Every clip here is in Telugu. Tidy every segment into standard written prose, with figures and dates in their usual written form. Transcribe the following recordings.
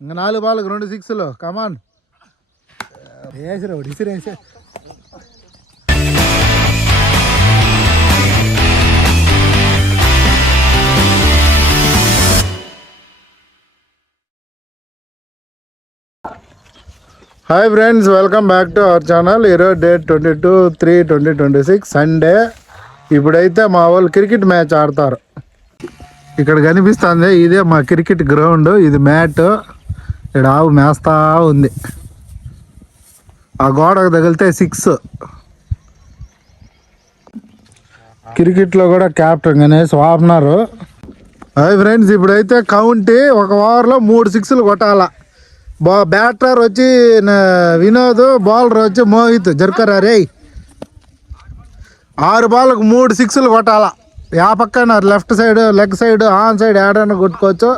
ఇంకా 4 బాల్కి 2 సిక్స్లు. కమాన్ వేసిరా ఇసిరేసే. Hi friends, welcome back to our channel. ఈరోజు డేట్ 22/3/2026 సండే. ఇప్పుడైతే మా వాళ్ళు క్రికెట్ మ్యాచ్ ఆడతారు. ఇక్కడ కనిపిస్తుంది ఇదే మా క్రికెట్ గ్రౌండ్. ఇది మ్యాట్. ఇక్కడ ఆవు మేస్తా ఉంది. ఆ గోడకు తగిలితే 6. క్రికెట్లో కూడా కెప్టెన్ గణేష్ వాపనరు. హాయ్ ఫ్రెండ్స్, ఇప్పుడైతే కౌంటీ ఒక ఓవర్లో 3 సిక్స్లు కొట్టాల. బ్యాటర్ వచ్చి వినోద్, బౌలర్ వచ్చి మోహిత్. జర్కరా రే 6 బాల్కి 3 సిక్స్లు కొట్టాల. ఆ పక్కన left side, leg side, on side ఏడైనా కొట్టుకోవచ్చు.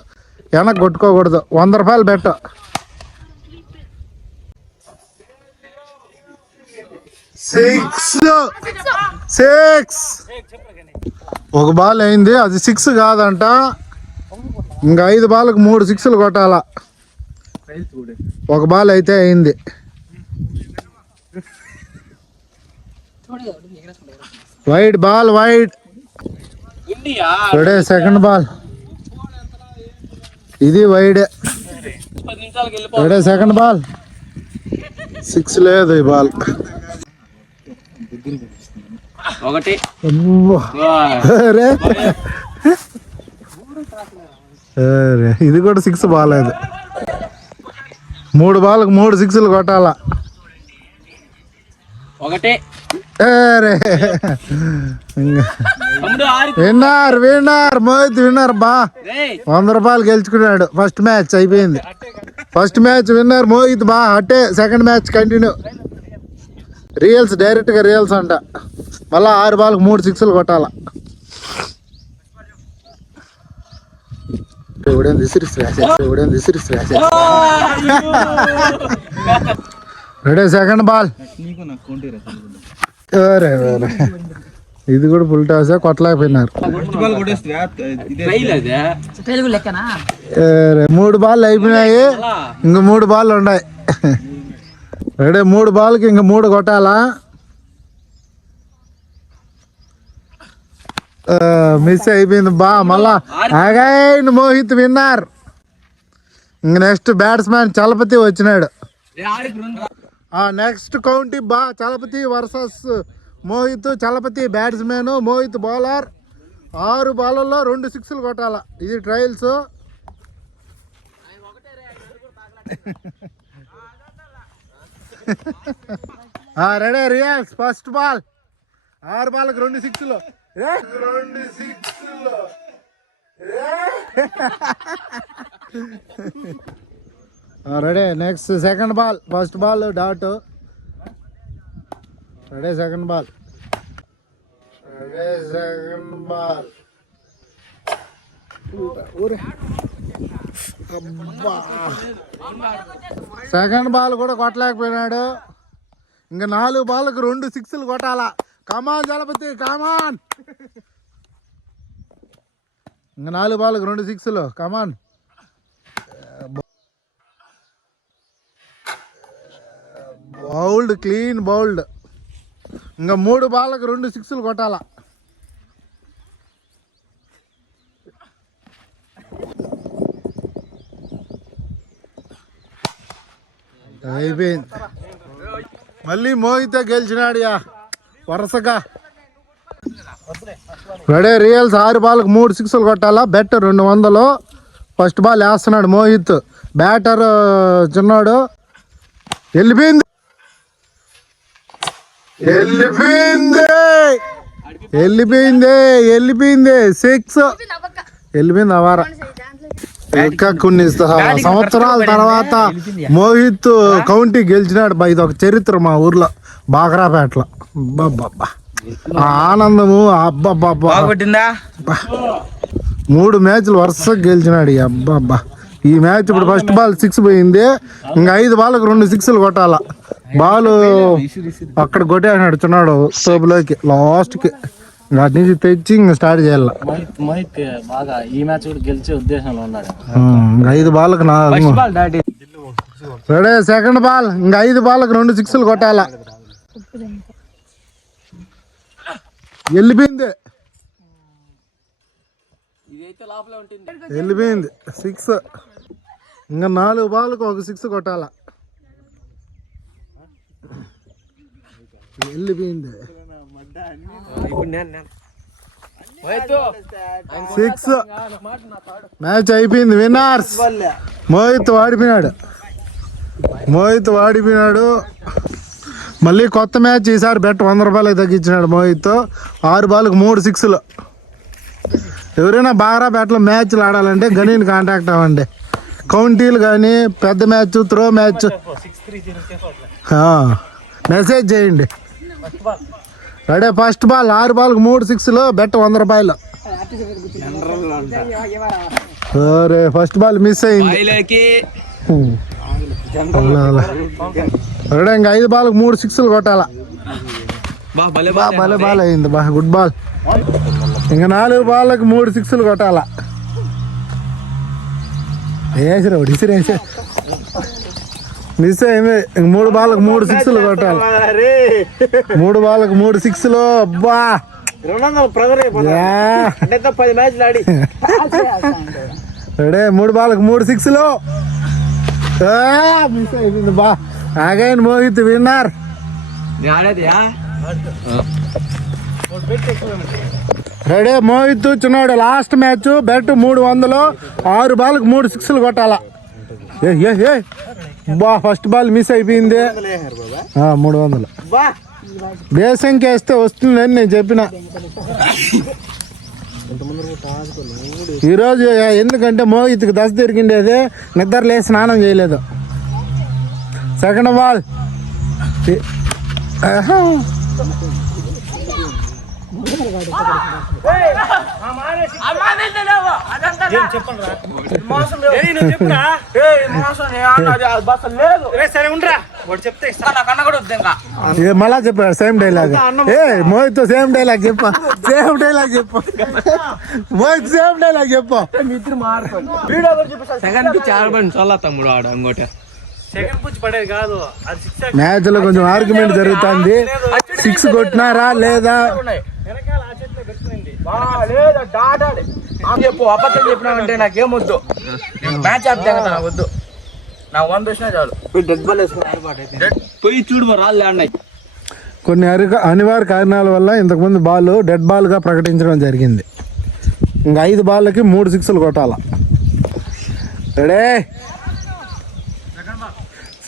వెనక్కి కొట్టుకోకూడదు. 100 రూపాయలు బెట్. 6 ఒక బాల్ అయింది. అది 6 కాదంట. ఇంకా 5 బాల్కి 3 సిక్స్లు కొట్టాల. ఒక బాల్ అయితే అయింది. Wide ball, wide. Second ball. ఇది వైడ్. సెకండ్ బాల్ 6 లేదు. ఈ బాల్ ఇది కూడా 6 బాలేదు. 3 బాల్కి 3 సిక్స్లు కొట్టాల. Winner winner Mohit winner. బా 100 రూపాయలు గెలుచుకున్నాడు. ఫస్ట్ మ్యాచ్ అయిపోయింది. First match winner Mohit. బా అట్టే సెకండ్ మ్యాచ్ కంటిన్యూ. రియల్స్ డైరెక్ట్గా రియల్స్ అంట. మళ్ళా 6 బాల్కి 3 సిక్స్లు కొట్టాల. Ready second ball. ఇది కూడా ఫుల్ టాస్. కొట్టలేకపోయినారు. 3 బాల్ అయిపోయినాయి. ఇంక 3 బాల్ ఉన్నాయి. రెడీ 3 బాల్కి ఇంక 3 కొట్టాలా. మిస్ అయిపోయింది. బా మళ్ళా అగైన్ మోహిత్ విన్నర్. ఇంక నెక్స్ట్ బ్యాట్స్మెన్ చలపతి వచ్చినాడు. Next county. బా Chalapathi versus Mohit. Chalapathi batsmen, Mohit bowler. 6 బాళ్ళల్లో 2 సిక్స్లు కొట్టాల. ఇది trials. Ready reals first ball. 6 బాల్కి 2 సిక్స్లు. 2 సిక్స్లు. Ready next second ball. First ball dot. Ready second ball. Second ball. Second ball కూడా కొట్టలేకపోయినాడు. ఇంకా 4 బాల్కి 2 సిక్స్లు కొట్టాలా. కమాన్ చలపతి కమాన్. ఇంకా 4 బాల్కి 2 సిక్స్లు. కమాన్. Bowled, clean bowled. ఇంకా 3 బాల్కి 2 సిక్స్లు కొట్టాలా. అయిపోయింది. మళ్ళీ మోహితే గెలిచినాడు వరుసగా. రెడీ రియల్స్ 6 బాల్కి 3 సిక్స్లు కొట్టాలా. బెట్ 200. ఫస్ట్ బాల్ వేస్తున్నాడు మోహిత్. బ్యాటర్ చిన్నాడు. వెళ్ళిపోయింది. వెళ్ళిపోయింది. 6 వెళ్ళిపోయింది. అవార. ఇంకా కొన్ని సంవత్సరాల తర్వాత మోహిత్ కౌంటీ గెలిచినాడు. ఇది ఒక చరిత్ర మా ఊర్లో బాగ్రాపేటలో. అబ్బాబ్బా ఆనందము. అబ్బాబ్బా 3 మ్యాచ్లు వరుసగా గెలిచినాడు. అబ్బాబ్బా ఈ మ్యాచ్ ఇప్పుడు ఫస్ట్ బాల్ 6 పోయింది. ఇంకా 5 బాల్కి 2 సిక్స్లు కొట్టాల. బాల్ అక్కడ కొట్టేసినాడు చున్నాడు తోపులోకి లాస్ట్కి. వాటి నుంచి తెచ్చి ఇంకా స్టార్ట్ చేయాల. మోహిత్ బాగా ఈ మ్యాచ్ కూడా గెలిచే ఉద్దేశంలో ఉన్నాడు. 5 బాల్కి 4. Ready, second ball. ఇంకా 5 బాల్కి 2 సిక్స్లు కొట్టాల. వెళ్ళిపోయింది, వెళ్ళిపోయింది 6. ఇంకా 4 బాల్కి 1 సిక్స్ కొట్టాల. వెళ్ళిపోయింది 6. మ్యాచ్ అయిపోయింది. విన్నర్స్ మోహిత్ వాడిపోయినాడు. మళ్ళీ కొత్త మ్యాచ్. ఈసారి బెట్ 100 రూపాయలకి తగ్గించినాడు మోహిత్. 6 బాల్కి 3 సిక్స్లు. ఎవరైనా బాగా బెట్లో మ్యాచ్లు ఆడాలంటే గనీని కాంటాక్ట్ అవ్వండి. కౌంటీలు కానీ, పెద్ద మ్యాచ్, త్రో మ్యాచ్ మెసేజ్ చేయండి. Ready, first ball. 6 బాల్కి 3 సిక్స్లు. బెట్ 100 రూపాయలు. సరే, ఫస్ట్ బాల్ మిస్ అయింది. రెడీ, ఇంకా 5 బాల్కి 3 సిక్స్లు కొట్టాల. భలే బాల్ అయింది, గుడ్ బాల్. ఇంకా 4 బాల్కి 3 సిక్స్లు కొట్టాల. వేసిరా ఇసిరేసే. మిస్ అయింది. 3 బాల్కి 3 సిక్స్లు కొట్టాలి. 3 బాల్కి 3 సిక్స్లు. అబ్బా, 10 మ్యాచ్లు ఆడి. రెడీ, 3 బాల్కి 3 సిక్స్లు. మిస్ అయిపోయింది. Again Mohit winner. Ready, Mohit చిన్నోడు. Last match. బెట్ 300. 6 బాల్కి 3 సిక్స్లు కొట్టాల. ఫస్ట్ బాల్ మిస్ అయిపోయింది. 300 బేసంకి వేస్తే వస్తుందని నేను చెప్పిన. ఈరోజు ఎందుకంటే మోహిత్కి దశ దొరికిండేది. నిద్ర లేసి స్నానం చేయలేదు. Second ball. మళ్ళా చెప్పాడు same dialogue. Mohit same dialogue చెప్పా. మోహిత్ సేమ్ డైలాగ్ చెప్పా. తమ్ముడు ఆడు ఇంకోటి మ్యాచ్ లో కొంచెం ఆర్గ్యుమెంట్ జరుగుతుంది. 6 కొట్టినారా లేదా? చెప్పు, అబద్ధం చెప్పినావంటే నాకేం వద్దు. మ్యాచ్ ఆపుతా వద్దు. నా 1 వేసినా చాలు. పోయి చూడు రాళ్ళు అన్నాయి. కొన్ని అనివార్య కారణాల వల్ల ఇంతకుముందు బాల్ డెడ్ బాల్ గా ప్రకటించడం జరిగింది. ఇంకా 5 బాల్కి 3 సిక్స్లు కొట్టాల. Ready,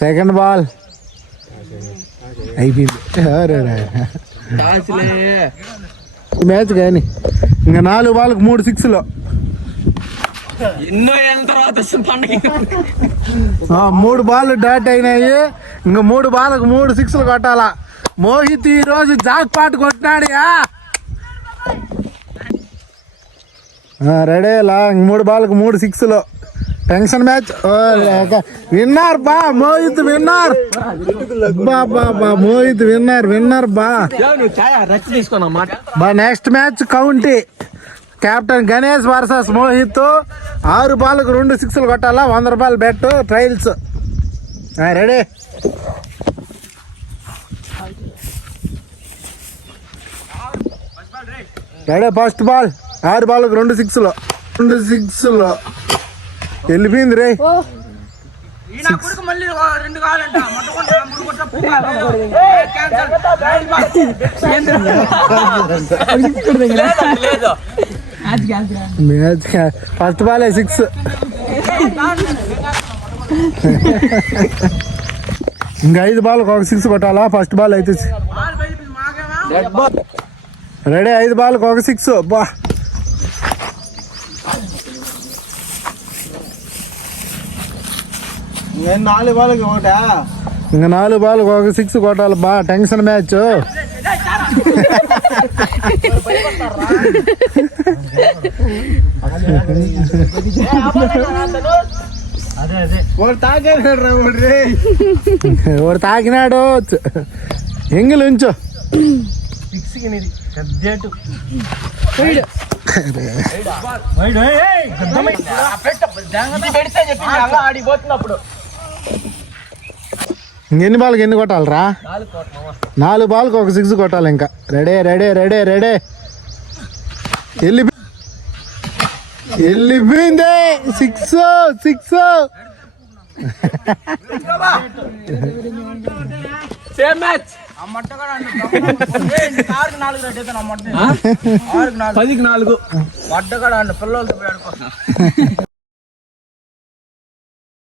second ball. అయిపోయింది మ్యాచ్ కానీ. ఇంకా 4 బాల్కి 3 సిక్స్లు. ఎన్నో ఏళ్ళ తర్వాత 3 బాల్ డాట్ అయినాయి. ఇంకా 3 బాల్కి 3 సిక్స్లు కొట్టాల. మోహిత్ ఈ రోజు జాక్ పాట్ కొట్టినాడు. రెడీ, 3 బాల్కి 3 సిక్స్లు. Tension match. Winner Mohit winner. Mohit winner next match county. Captain Ganesh versus Mohit. 6 బాల్కి 2 సిక్స్లు కొట్టాలా. 100 రూపాయలు bet. Trials. Ready, first ball. 6 బాల్కి 2 సిక్స్లు. వెళ్ళిపోయింది రే. First ball 6. ఇంకా 5 బాల్కి 1 సిక్స్ కొట్టాలా. ఫస్ట్ బాల్ అయితే రెడీ, 5 బాల్కి 1 సిక్స్. బా, ఇంకా 4 బాల్కి 1 సిక్స్ కొట్టాలి. బా, టెన్షన్ మ్యాచ్. వాడు తాకినాడు. ఎంగిల్ ఉంచు. పెడితే చెప్పింది ఆడికి పోతున్నప్పుడు ఎన్ని బాల్కి ఎన్ని కొట్టాలరా? 4 బాల్కి ఒక 6 కొట్టాలి. ఇంకా రెడీ రెడీ రెడీ రెడీ. వెళ్ళిపోయిందే 6 6. Same match. ఆ మట్ట కూడా 6-4 రెడ్డి అయితే 10-4 మట్ట కూడా పిల్లలతో పోయి ఆడుకో.